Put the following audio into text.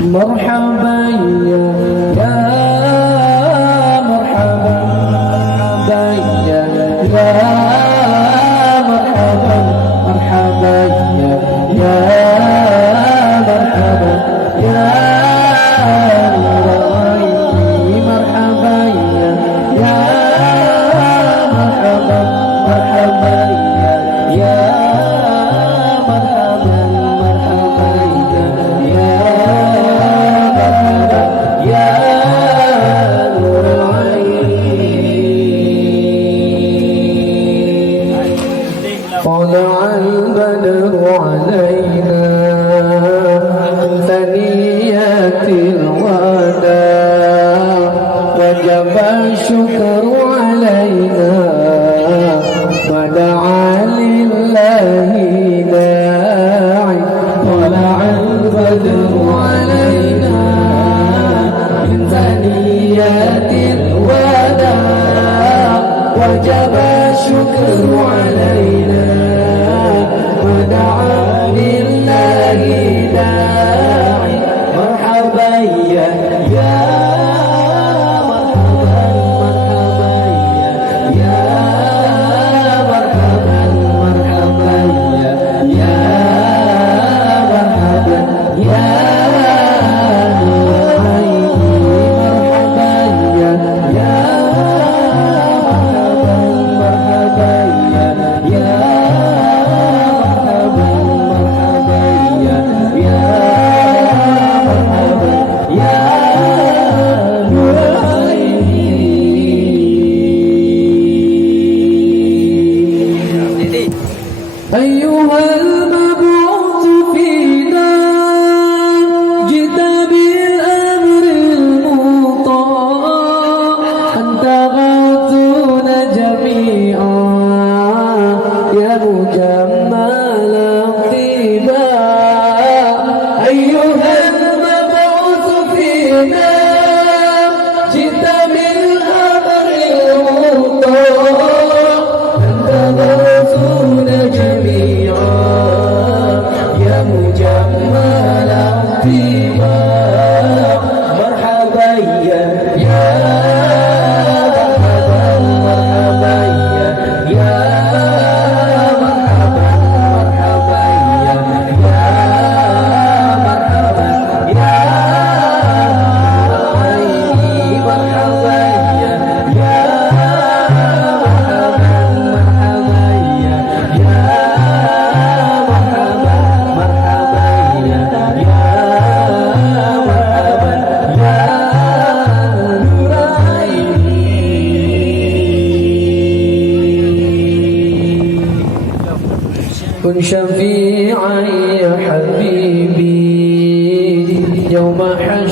مرحبا يا مرحبا يا مرحبا مرحبا يا مرحبا يا مرحبا يا مرحبا مرحبا يا مرحبا مرحبا يا مرحبا يا نور العين. طلع البدر علينا ثنيات الوداع وجب الشكر علينا ودعا لله داعي. طلع البدر علينا من ثنيات الوداع وجب الشكر علينا ودعا لله داعي. مرحبا يا مرحبا مرحبا يا مرحبا مرحبا يا مرحبا يا نور عيني. مرحبا يا مرحبا مرحبا يا مرحبا مرحبا يا مرحبا يا نور عيني. أيها المبعوث فينا جئت بالأمر المطاع أنت غوثنا جميعا يا مجمل الطباع. أيها المبعوث فينا جئت بالأمر المطاع أنت غوثنا جميعا يا مجمل الطباع. مرحبا يا مرحبا مرحبا يا مرحبا مرحبا يا مرحبا يا عيني. مرحبا يا مرحبا مرحبا يا مرحبا مرحبا يا مرحبا يا نور عيني. كن شفيعا يا حبيبي يوم حشر